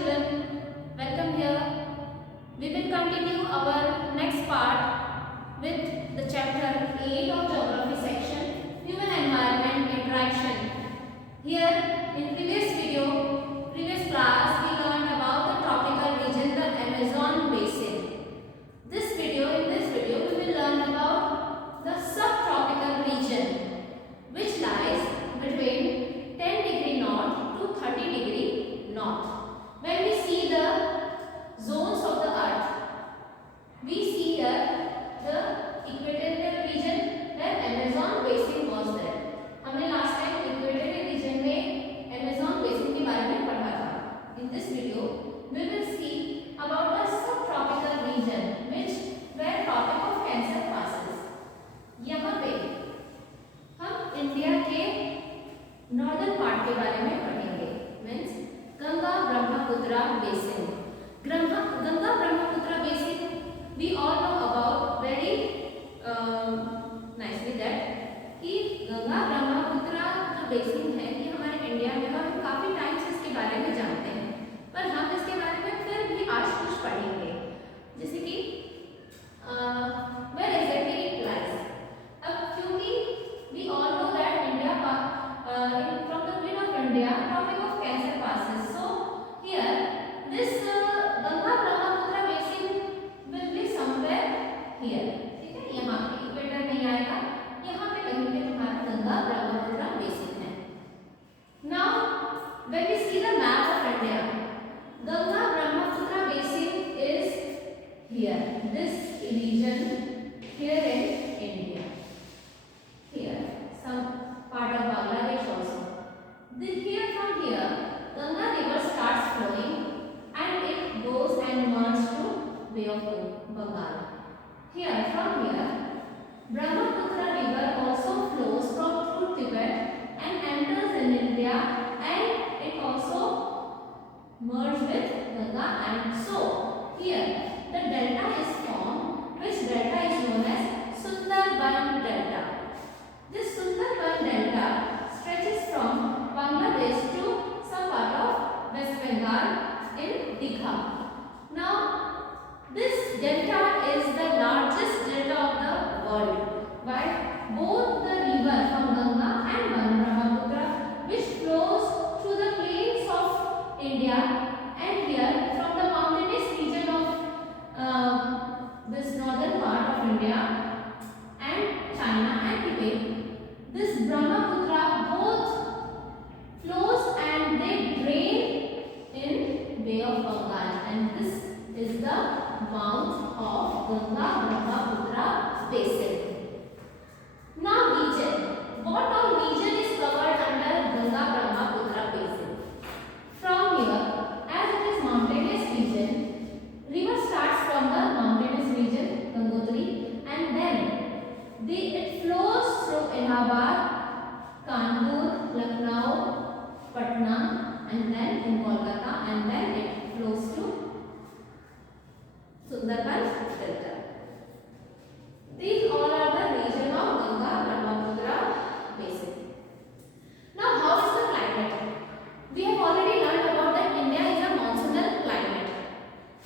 children, welcome here. We will continue our next part with the chapter 8 of Geography section, Human Environment Interaction. Here in previous class, we learned about the tropical region, the Amazon basin. In this video, we will learn about the subtropical region, which lies between 10° north to 30° north. When we see the zones of the earth, we see here the equatorial region where Amazon basin was there. हमने last time equatorial region में Amazon basin के बारे में पढ़ा था. In this video, we will see about the subtropical region, which where tropic of Cancer passes. यहाँ पे हम इंडिया के नॉर्दर्न पार्ट के बारे में पढ़ेंगे. Means Ganga Brahmaputra basin. Ganga Brahmaputra basin we all know about very nicely that कि गंगा ब्रह्मपुत्र जो बेसिन है ये हमारे इंडिया में हम काफ़ी टाइम से इसके बारे में जानते हैं, पर हम इसके बारे में फिर भी आज कुछ पढ़ेंगे, जैसे कि where exactly it lies. अब क्योंकि we all know that India from the middle of India tropic of Cancer passes. So here this Ganga Brahmaputra basin will be somewhere here. ठीक है, यहाँ पे इक्वेटर नहीं आएगा, यहाँ पे कहीं पे तुम्हारा गंगा ब्रह्मपुत्र बेसिन है. Now when we see the map of India, Ganga Brahmaputra basin is here. This region here in India. Here some part of Bangladesh also. Here from here, Ganga river starts flowing and it goes and merges to Bay of Bengal. Here from here, Brahmaputra river also flows through Tibet and enters in India, and it also merges with Ganga, and so here the delta is formed, which delta is known as Sundarban delta. This Sundarban delta stretches from Bangladesh to some part of West Bengal in Digha. Now this delta is the largest delta of the world. Why? Both the river from Ganga and Brahmaputra, which flows through the plains of India, and here from the mountainous region of this northern part of India and China and Tibet, this Brahmaputra both flows and they drain in Bay of Bengal, and this is the mouth of Ganga Brahmaputra basin. Now region. What all region is covered under Ganga Brahmaputra basin? From here, as it is mountainous region, river starts from the mountainous region, Gangotri, and then it flows through Allahabad, Kanpur, Lucknow, Patna, and then in Kolkata, and then it flows to Sundarban delta. These all are the region of Ganga Brahmaputra basin. Now, how is the climate? We have already learned about that India is a monsoonal climate.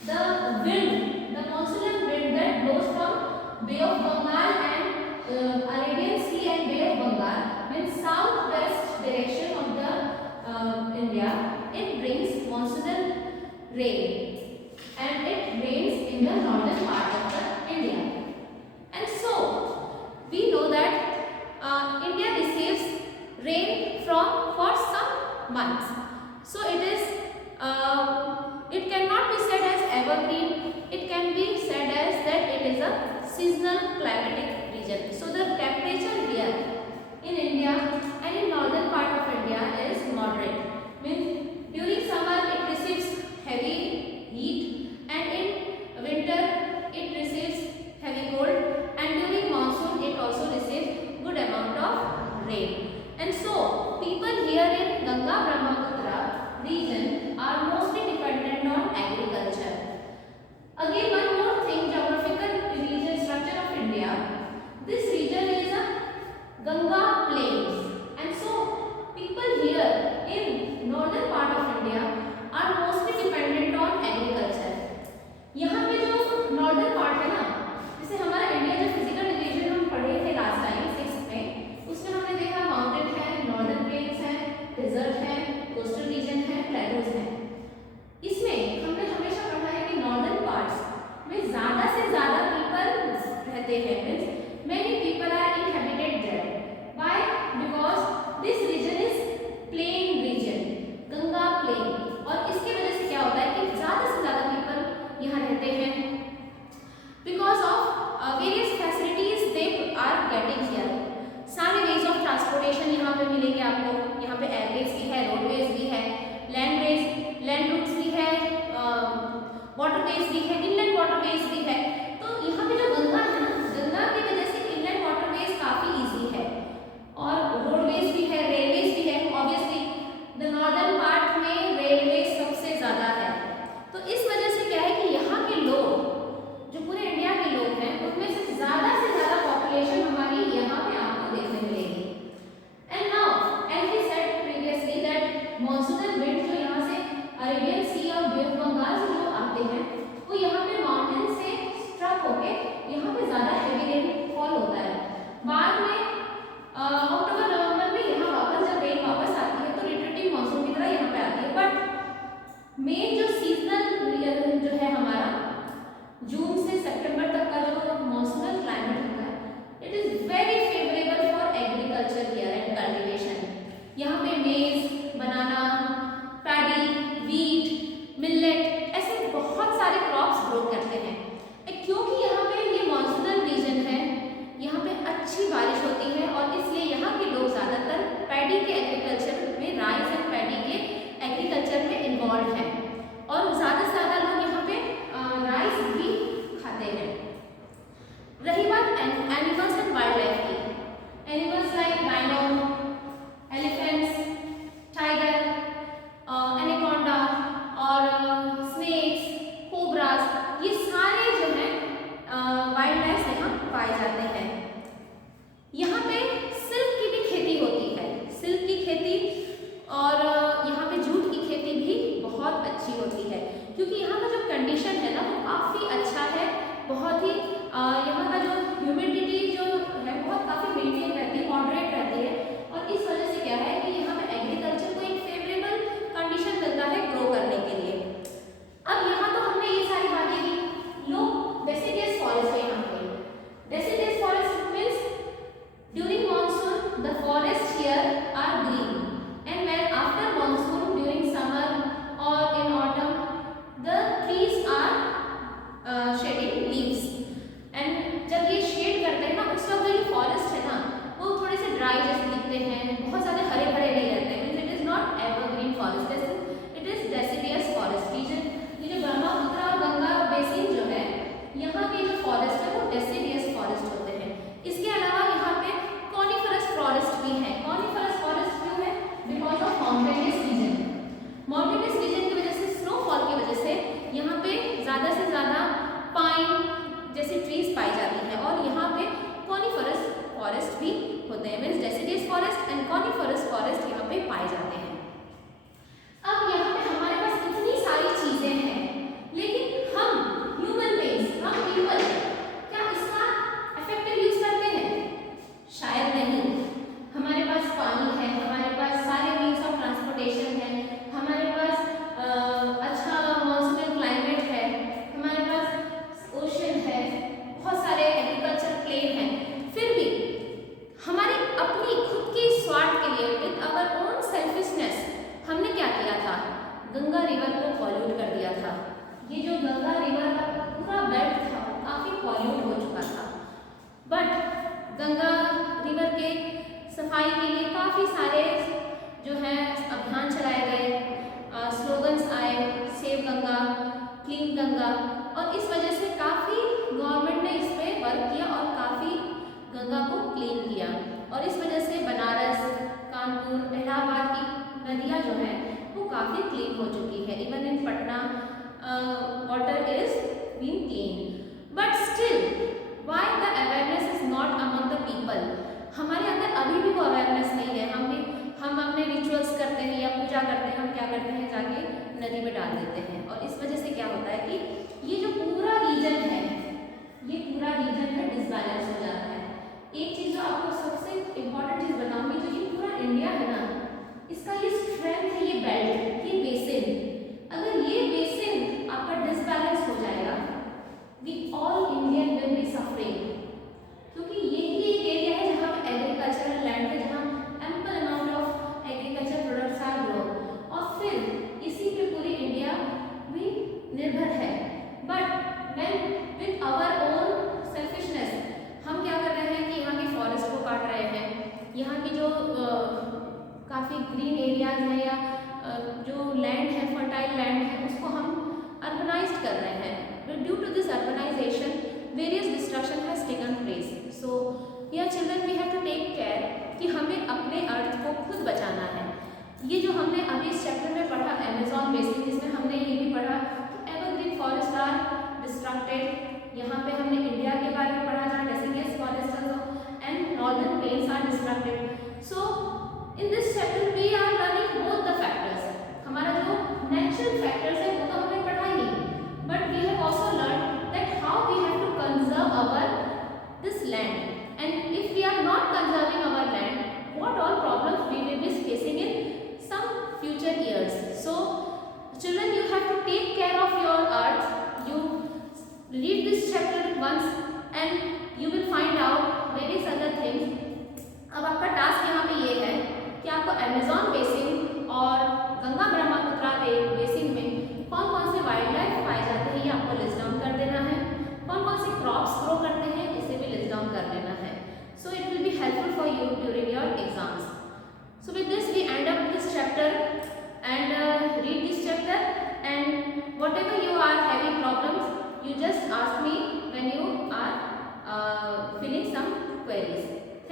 The wind, the monsoonal wind that blows from Bay of Bengal and Arabian Sea and Bay of Bengal, means southwest direction of the India, it brings monsoonal rain, and it rains in the northern part of the India. And so we know that India receives rain for some months. So it cannot be said as evergreen. It can be said as that it is a seasonal climatic region. So the temperature here in India and in northern part of India is moderate. Means during summer it receives heavy heat, and in winter it receives heavy cold, and during monsoon it also receives good amount of rain. And so people here in Ganga Brahmaputra region are mostly dependent on agriculture. Again, one more thing, geographical region structure of India. This region is a Ganga plains, and so people here in northern part of India are mostly dependent paddy के agriculture में, rice and paddy के agriculture में involve है और ज़्यादा से ज़्यादा लोग यहाँ पे राइस भी खाते हैं। रही बात एनिमल्स एंड वाइल्ड लाइफ की, animals like rhino, elephants, tiger, anaconda और स्नेक्स, कोबरास, ये सारे जो हैं वाइल्ड लाइफ यहाँ पाए जाते हैं। यहाँ पे सिल्क की भी खेती होती है, सिल्क की खेती और यहाँ पे जूट की खेती भी बहुत अच्छी होती है, क्योंकि यहाँ का जो कंडीशन है ना वो काफ़ी अच्छा है, बहुत ही यहाँ का जो ह्यूमिडिटी जो है बहुत काफ़ी मेंटेन रहती है, मॉडरेट रहती है और इस वजह से क्या है कि यहाँ पे एग्रीकल्चर को एक फेवरेबल कंडीशन मिलता है ग्रो करने के लिए। अब यहाँ तो हमने ये सारी बातें की। लोग डेसिडियस फॉरेस्ट है यहाँ पे। Deciduous forest means during monsoon the forest here are green and when after monsoon during summer or in autumn the trees are shedding leaves and जब ये शेड करते हैं ना उस वक्त ये फॉरेस्ट है ना वो थोड़े से ड्राई जैसे दिखते हैं, बहुत ज़्यादा हरे भरे नहीं रहते हैं। It is not evergreen forest, it is deciduous forest. ये जो ब्रह्मपुत्र और गंगा बेसिन जो है यहाँ के जो फॉरेस्ट है वो डेसिडियस फॉरेस्ट होते हैं। इसके अलावा यहाँ पे कॉनिफरस फॉरेस्ट भी है। कॉनिफरस फॉरेस्ट क्यों है? Because of mountainous region. Mountainous region की वजह से, स्नोफॉल की वजह से यहाँ पे ज़्यादा से ज़्यादा पाइन जैसी ट्रीज पाई जाती हैं और यहाँ पे कॉनिफरस फॉरेस्ट भी होते हैं। Means deciduous forest and coniferous forest यहाँ पे पाए जाते हैं। अब यहाँ पे हमारे पास इतनी सारी चीज़ें हैं, लेकिन हम ह्यूमन बीइंग्स, हम पीपल क्या इसका इफेक्टिव यूज करते हैं? शायद नहीं। हमारे पास पानी है, हमारे पास सारे मीन्स ऑफ ट्रांसपोर्टेशन है, हमारे पास अच्छा मॉनसूनल क्लाइमेट है, हमारे पास ओशन है, बहुत सारे एग्रीकल्चर प्लेन हैं, फिर भी हमारी अपनी खुद की स्वार्थ के लिए विद आवर ओन सेल्फिशनेस हमने क्या किया था? गंगा रिवर को पॉल्यूट कर दिया था। ये जो गंगा रिवर का पूरा बेल्ट था काफ़ी पॉल्यूट हो चुका था। बट गंगा रिवर के सफाई के लिए काफ़ी सारे जो है अभियान चलाए गए, स्लोगन्स आए, सेव गंगा, क्लीन गंगा, और इस वजह से काफ़ी गवर्नमेंट ने इस पर वर्क किया और काफ़ी गंगा को क्लीन किया और इस वजह से बनारस, कानपुर, इलाहाबाद की नदियाँ जो हैं वो काफ़ी क्लीन हो चुकी है। Even in Patna water is being clean. But still why the awareness is not among the people? हमारे अंदर अभी भी वो अवेयरनेस नहीं है। हम अपने रिचुअल्स करते हैं या पूजा करते हैं, हम क्या करते हैं, जाके नदी में डाल देते हैं और इस वजह से क्या होता है कि ये जो पूरा रीजन है, ये पूरा रीजन है डिसबैलेंस हो जाता है। एक चीज़ जो आपको सबसे इम्पॉर्टेंट चीज़ बताऊंगी, जो ये पूरा इंडिया है ना, इसका ये स्ट्रेंथ है, ये बेल्ट, ये बेसिन, अगर ये बेसिन आपका डिसबैलेंस हो जाएगा, we all Indian will be suffering, क्योंकि यही एक एरिया है जहाँ पे एग्रीकल्चरल लैंड है, जहाँ ample amount of agriculture products are grow और फिर इसी पे पूरी इंडिया भी निर्भर है। But when with our own selfishness हम क्या कर रहे हैं कि यहाँ की फॉरेस्ट को काट रहे हैं, यहाँ की जो काफ़ी ग्रीन एरियाज हैं या जो लैंड है, फर्टाइल लैंड है, उसको हम अर्बनाइज्ड कर रहे हैं। Due to this urbanisation various destruction has taken place. So here children we have to take care कि हमें अपने अर्थ को खुद